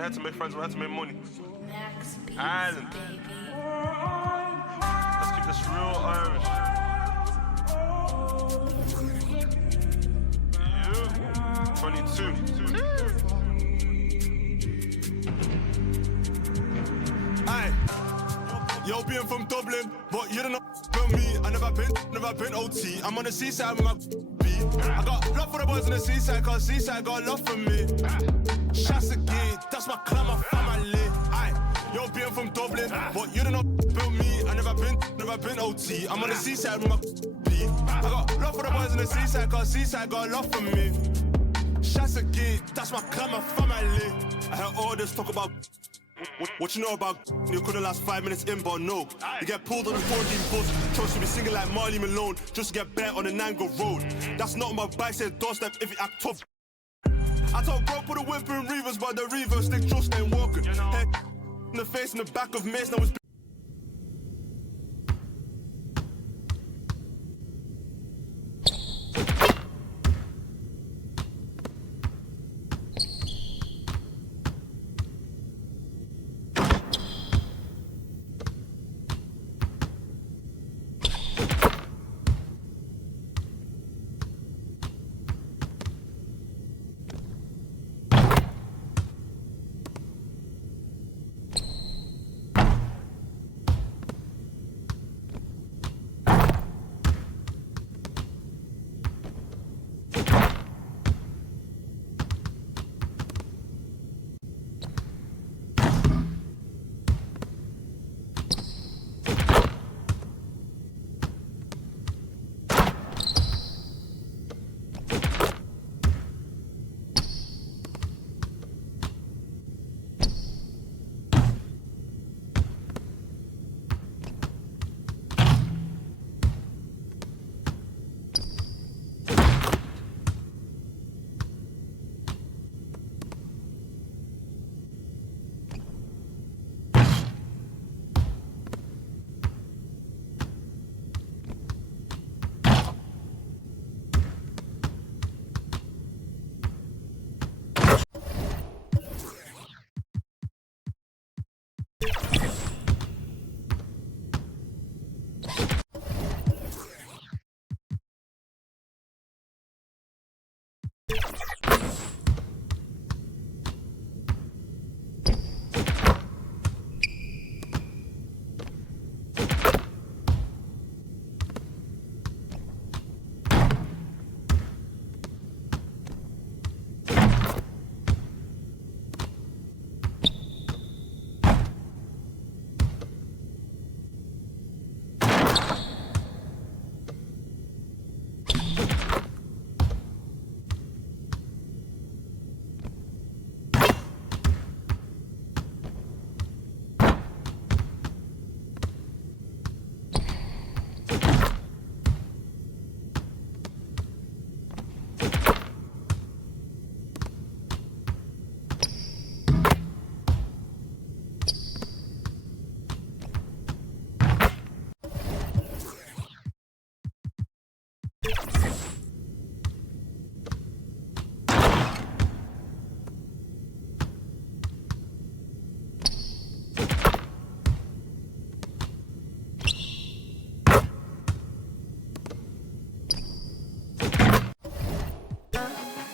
I had to make friends, I had to make money. Island. Let's keep this real Irish. Yeah. 22. Aye. Yo, being from Dublin, but you don't know about me. I never been OT. I'm on the seaside with my B. I got love for the boys on the seaside, cause seaside got love for me. Shots again, that's my clan, my family. Aye. Yo, being from Dublin, but you don't know about me. I never been OT. I'm on the seaside with my B. I got love for the boys on the seaside, cause seaside got love for me. Shots again, that's my clan, my family. I heard all this talk about. What you know about you couldn't last 5 minutes in, but no. You get pulled on the 14 bus, chose to be singing like Marley Malone, just to get bare on the Nango Road. That's not on my bike, says doorstep if you act tough. I told bro put a whip in Reavers, but the Reavers stick trust ain't walking. Head in the face, in the back of Mace, now it's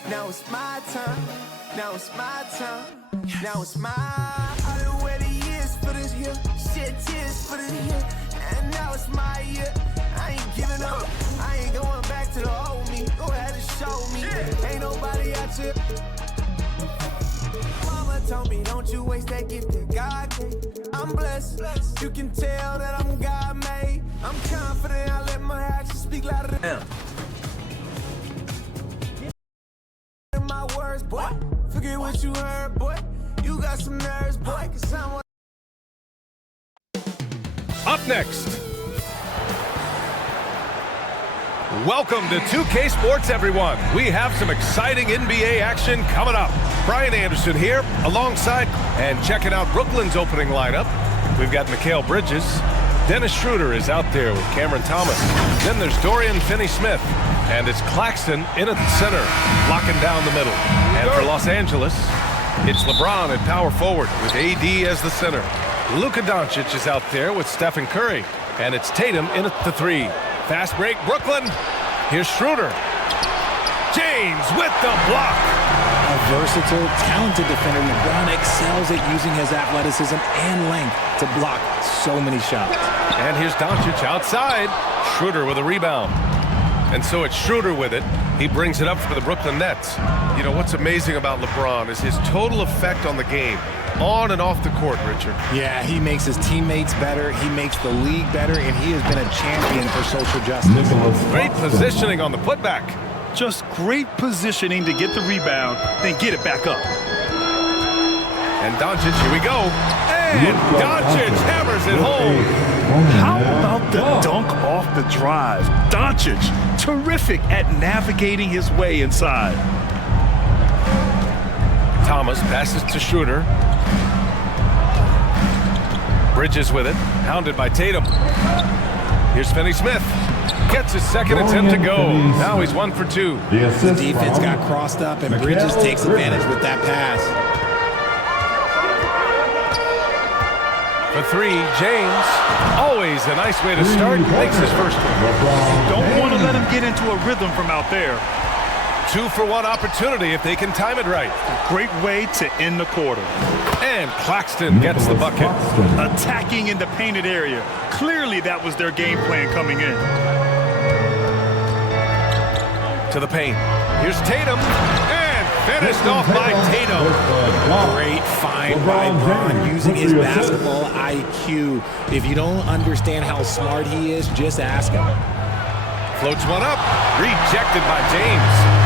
Now it's my turn, now it's my turn, now it's my. I've been waiting years for this here, shed tears for this here, and now it's my year. I ain't giving up, I ain't going back to the old me. Go ahead and show me, ain't nobody out here. Mama told me, don't you waste that gift that God gave. I'm blessed, you can tell that I'm God made. I'm confident, I let my actions speak louder than my words, boy. Forget what you heard, boy. You got some nerves, boy. Cause I'm up next. Welcome to 2K Sports, everyone. We have some exciting NBA action coming up. Brian Anderson here alongside and checking out Brooklyn's opening lineup. We've got Mikal Bridges. Dennis Schroeder is out there with Cameron Thomas. Then there's Dorian Finney-Smith. And it's Claxton in at the center, locking down the middle. And for Los Angeles, It's LeBron at power forward with AD as the center. Luka Doncic is out there with Stephen Curry. And it's Tatum in at the 3. Fast break, Brooklyn. Here's Schroeder. James with the block. A versatile, talented defender, LeBron excels at using his athleticism and length to block so many shots. And here's Doncic outside. Schroeder with a rebound. And so it's Schroeder with it. He brings it up for the Brooklyn Nets. You know, what's amazing about LeBron is his total effect on the game, on and off the court, Richard. Yeah, he makes his teammates better, he makes the league better, and he has been a champion for social justice. Great positioning on the putback. Just great positioning to get the rebound, then get it back up. And Doncic, here we go. And Doncic hammers it home. How about the dunk off the drive? Doncic, terrific at navigating his way inside. Thomas passes to Schroeder. Bridges with it, hounded by Tatum. Here's Finney-Smith. Gets his second attempt to go. Now he's 1 for 2. The defense got crossed up, and Bridges takes advantage with that pass. For 3, James. Always a nice way to start. Makes his first one. Don't want to let him get into a rhythm from out there. 2 for 1 opportunity if they can time it right. Great way to end the quarter. And Claxton gets the bucket. Attacking in the painted area. Clearly that was their game plan coming in. To the paint. Here's Tatum. And finished off by Tatum. Great find by Bron using his basketball IQ. If you don't understand how smart he is, just ask him. Floats one up. Rejected by James.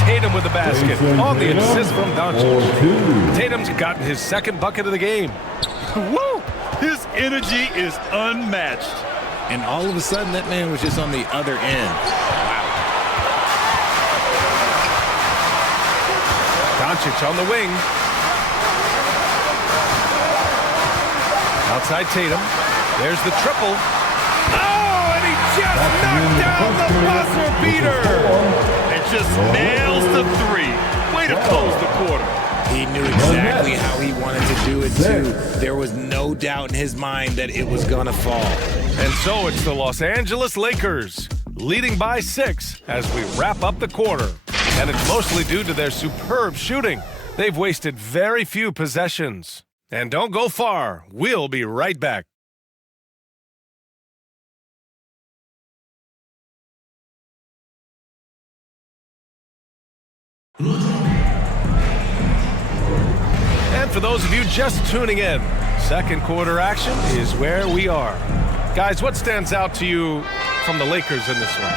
Tatum with the basket on the assist from Doncic. Tatum's gotten his second bucket of the game. Woo! His energy is unmatched. And all of a sudden, that man was just on the other end. Wow. Doncic on the wing. Outside Tatum. There's the triple. Oh, and he just knocked down the buzzer beater. Just nails the 3. Way to close the quarter. He knew exactly how he wanted to do it, too. There was no doubt in his mind that it was going to fall. And so it's the Los Angeles Lakers, leading by 6 as we wrap up the quarter. And it's mostly due to their superb shooting. They've wasted very few possessions. And don't go far. We'll be right back. And for those of you just tuning in, second quarter action is where we are. Guys, what stands out to you from the Lakers in this one?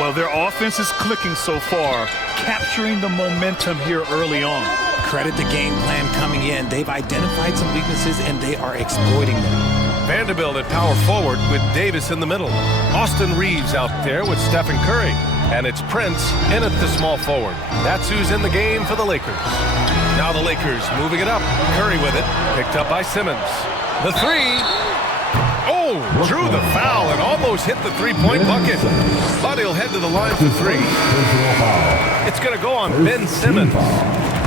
Well, their offense is clicking so far, capturing the momentum here early on. Credit the game plan coming in. They've identified some weaknesses, and they are exploiting them. Vanderbilt at power forward with Davis in the middle. Austin Reeves out there with Stephen Curry. And it's Prince in at the small forward. That's who's in the game for the Lakers. Now the Lakers moving it up. Curry with it. Picked up by Simmons. The 3. Oh, drew the foul and almost hit the three-point bucket. But he'll head to the line for 3. It's going to go on Ben Simmons.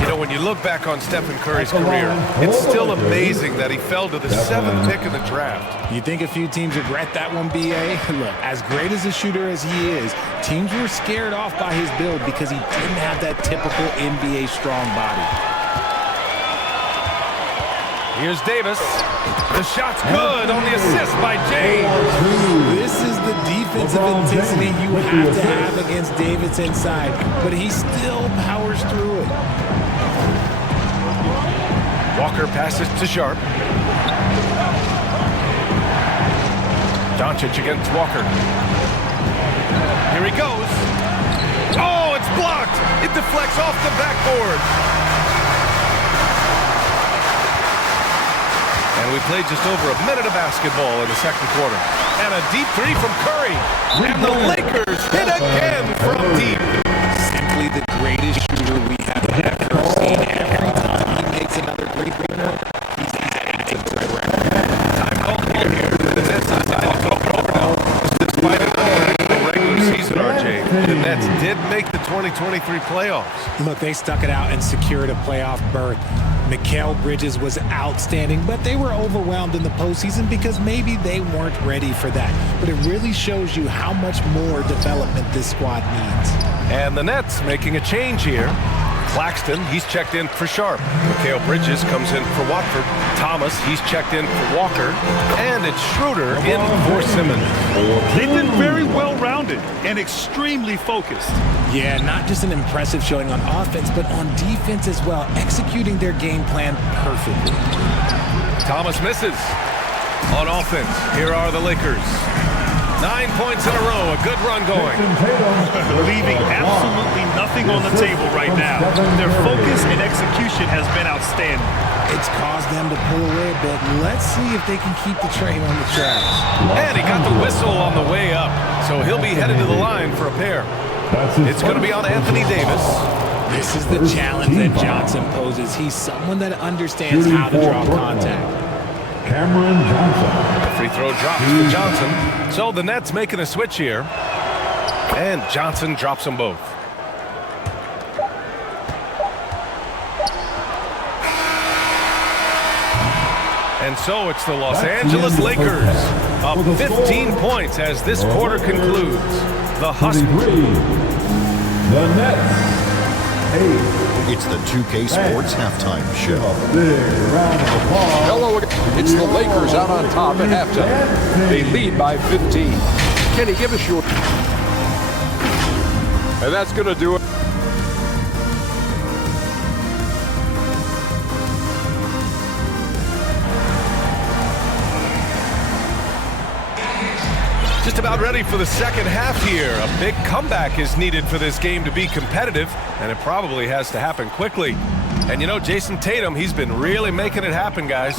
You know, when you look back on Stephen Curry's career, it's still amazing that he fell to the 7th pick in the draft. You think a few teams regret that one, B.A.? Look, as great as a shooter as he is, teams were scared off by his build because he didn't have that typical NBA strong body. Here's Davis. The shot's good on the assist by James. This is the defensive intensity you have to have against Davis inside, but he still powers through it. Walker passes to Sharp. Doncic against Walker. Here he goes. Oh, it's blocked. It deflects off the backboard. And we played just over a minute of basketball in the second quarter. And a deep 3 from Curry. And the Lakers hit again from deep. Simply the greatest shooter we have ever seen. Every time he makes another three-pointer, he's adding to the record. Time called here. The Nets decide to go over now. Despite an unpredictable regular season, RJ, the Nets did make the 2023 playoffs. Look, they stuck it out and secured a playoff berth. Mikal Bridges was outstanding, but they were overwhelmed in the postseason because maybe they weren't ready for that. But it really shows you how much more development this squad needs. And the Nets making a change here. Claxton, he's checked in for Sharp. Mikal Bridges comes in for Watford. Thomas, he's checked in for Walker. And it's Schroeder in for Simmons. They've been very well-rounded and extremely focused. Yeah, not just an impressive showing on offense, but on defense as well, executing their game plan perfectly. Thomas misses. On offense, here are the Lakers. 9 points in a row, a good run going. Leaving absolutely nothing on the table right now. Their focus and execution has been outstanding. It's caused them to pull away a bit. Let's see if they can keep the train on the tracks. And he got the whistle on the way up, so he'll be headed to the line for a pair. It's going to be on Anthony Davis. This is the challenge that Johnson poses. He's someone that understands how to draw contact. Cameron Johnson. The free throw drops for Johnson. So the Nets making a switch here. And Johnson drops them both. And so it's the Los Angeles Lakers up 15 points as this quarter concludes. The Huskies. The Nets. 8. It's the 2K Sports Halftime Show. Big round of applause. Hello, it's the Lakers out on top at halftime. They lead by 15. Kenny, give us your... And that's going to do it. Just about ready for the second half here. A big comeback is needed for this game to be competitive, and it probably has to happen quickly. And you know, Jason Tatum, he's been really making it happen, guys.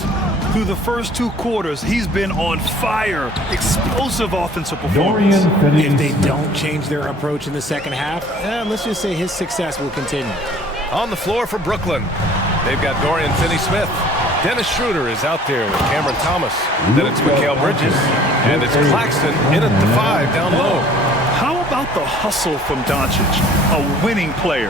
Through the first 2 quarters, he's been on fire. Explosive offensive performance. If they don't change their approach in the second half, let's just say his success will continue. On the floor for Brooklyn, they've got Dorian Finney-Smith. Dennis Schroeder is out there with Cameron Thomas. Then it's Mikal Bridges. And it's Claxton in at the 5 down low. How about the hustle from Doncic, a winning player?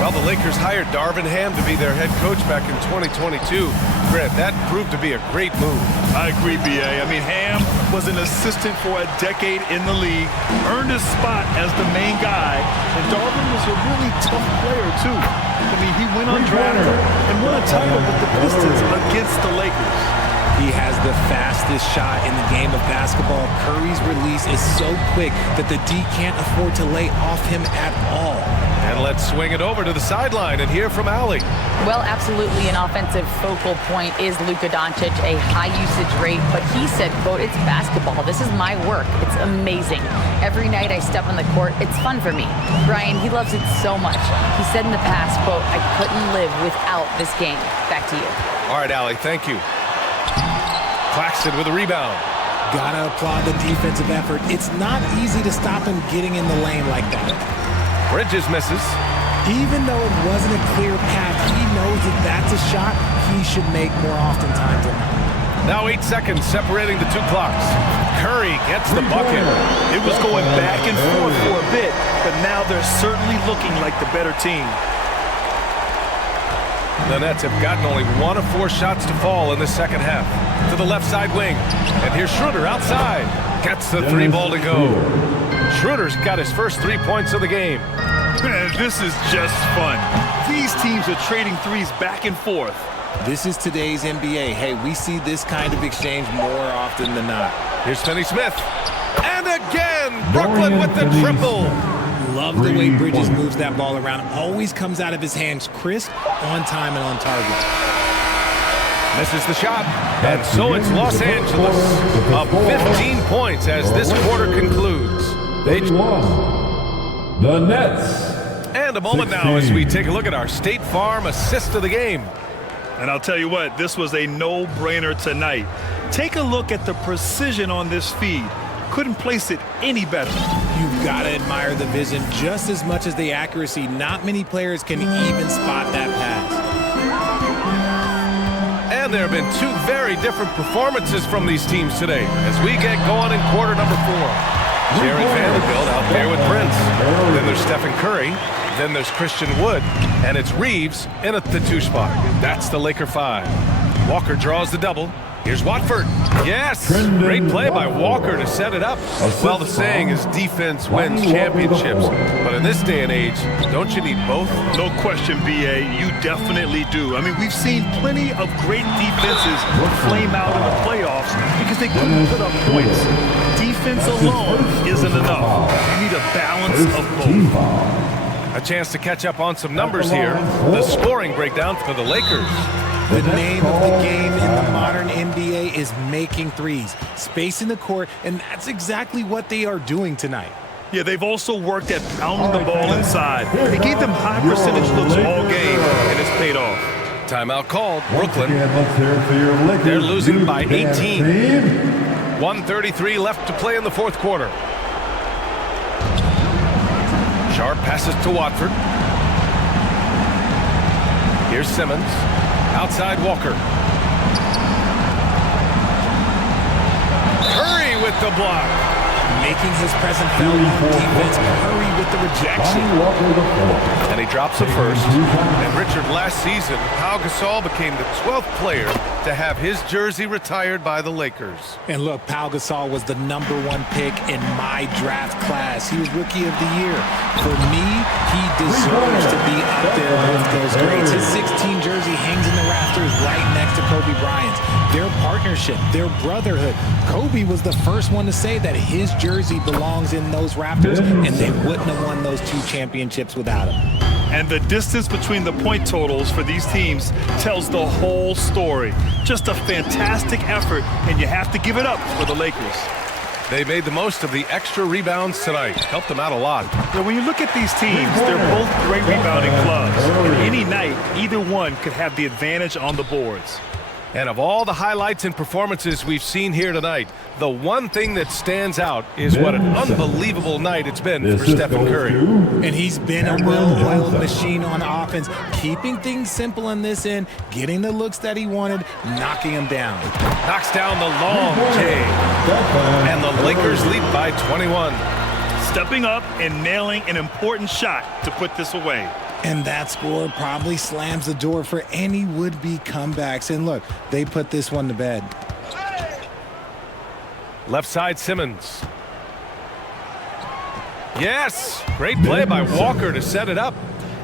Well, the Lakers hired Darvin Ham to be their head coach back in 2022. Grant, that proved to be a great move. I agree, B.A. I mean, Ham was an assistant for a decade in the league, earned his spot as the main guy, and Darvin was a really tough player, too. I mean, he went undrafted and won a title with the Pistons against the Lakers. He has the fastest shot in the game of basketball. Curry's release is so quick that the D can't afford to lay off him at all. And let's swing it over to the sideline and hear from Ali. Well, absolutely an offensive focal point is Luka Doncic, a high usage rate, but he said, quote, it's basketball. This is my work. It's amazing. Every night I step on the court, it's fun for me. Brian, he loves it so much. He said in the past, quote, I couldn't live without this game. Back to you. All right, Ali, thank you. Claxton with a rebound. Gotta applaud the defensive effort. It's not easy to stop him getting in the lane like that. Bridges misses. Even though it wasn't a clear path, he knows that that's a shot he should make more oftentimes than not. Now 8 seconds separating the 2 clocks. Curry gets the bucket. It was going back and forth for a bit, but now they're certainly looking like the better team. The Nets have gotten only 1 of 4 shots to fall in the second half. To the left side wing. And here's Schroeder outside. Gets the 3 ball to go. Schroeder's got his first 3 points of the game. Man, this is just fun. These teams are trading threes back and forth. This is today's NBA. Hey, we see this kind of exchange more often than not. Here's Finney-Smith. And again, Brooklyn with the triple. Love the way Bridges moves that ball around. Always comes out of his hands crisp, on time, and on target. Misses the shot. And so it's Los Angeles up 15 points as this quarter concludes. They won. The Nets. And a moment 16. Now as we take a look at our State Farm assist of the game. And I'll tell you what, this was a no-brainer tonight. Take a look at the precision on this feed. Couldn't place it any better. You've got to admire the vision just as much as the accuracy. Not many players can even spot that pass. And there have been 2 very different performances from these teams today as we get going in quarter number 4. Jared Vanderbilt out there with Prince. Then there's Stephen Curry. Then there's Christian Wood. And it's Reeves in at the 2 spot. That's the Laker 5. Walker draws the double. Here's Watford. Yes! Great play by Walker to set it up. Well, the saying is defense wins championships. But in this day and age, don't you need both? No question, B.A. You definitely do. I mean, we've seen plenty of great defenses flame out in the playoffs because they couldn't put up points. Defense alone isn't enough. You need a balance of both. A chance to catch up on some numbers here. The scoring breakdown for the Lakers. The name of the game in the modern NBA is making threes, spacing the court, and that's exactly what they are doing tonight. Yeah, they've also worked at pounding the ball inside. They gave them high percentage looks all game, and it's paid off. Timeout called. Brooklyn. They're losing by 18. 1:33 left to play in the 4th quarter. Sharp passes to Watford. Here's Simmons. Outside Walker. Curry with the block. Making his presence felt on defense. Curry with the rejection. And he drops a first. And Richard, last season, Pau Gasol became the 12th player to have his jersey retired by the Lakers. And look, Pau Gasol was the #1 pick in my draft class. He was Rookie of the Year. For me, he deserves to be up there with those greats. His 16 jersey hangs in the rafters right next to Kobe Bryant's. Their partnership, their brotherhood. Kobe was the first one to say that his jersey belongs in those rafters, and they wouldn't have won those 2 championships without him. And the distance between the point totals for these teams tells the whole story. Just a fantastic effort, and you have to give it up for the Lakers. They made the most of the extra rebounds tonight. Helped them out a lot. Yeah, when you look at these teams, they're both great rebounding clubs. And any night, either one could have the advantage on the boards. And of all the highlights and performances we've seen here tonight, the one thing that stands out is what an unbelievable night it's been for Stephen Curry. And he's been a well-oiled machine on offense, keeping things simple on this end, getting the looks that he wanted, knocking them down. Knocks down the long J. And the Lakers lead by 21. Stepping up and nailing an important shot to put this away. And that score probably slams the door for any would-be comebacks. And look, they put this one to bed. Left side Simmons. Yes! Great play by Walker to set it up.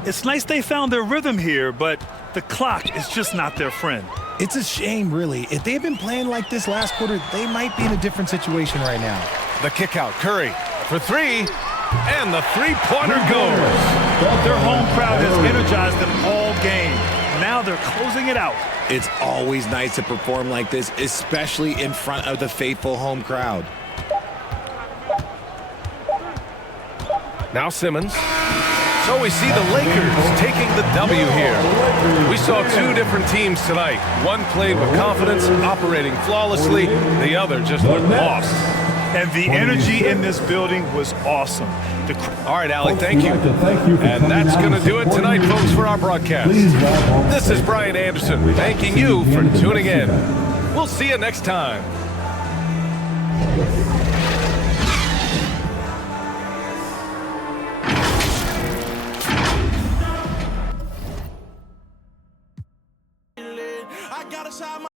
It's nice they found their rhythm here, but the clock is just not their friend. It's a shame, really. If they had been playing like this last quarter, they might be in a different situation right now. The kick out. Curry for 3. And the 3-pointer goes. Their home crowd has energized them all game. Now they're closing it out. It's always nice to perform like this, especially in front of the faithful home crowd. Now Simmons. So we see the Lakers taking the W here. We saw 2 different teams tonight. One played with confidence, operating flawlessly. The other just looked lost. And the energy in this building was awesome. All right, Ali, thank you. And that's going to do it tonight, folks, for our broadcast. This is Brian Anderson, thanking you for tuning in. We'll see you next time. I gotta shine my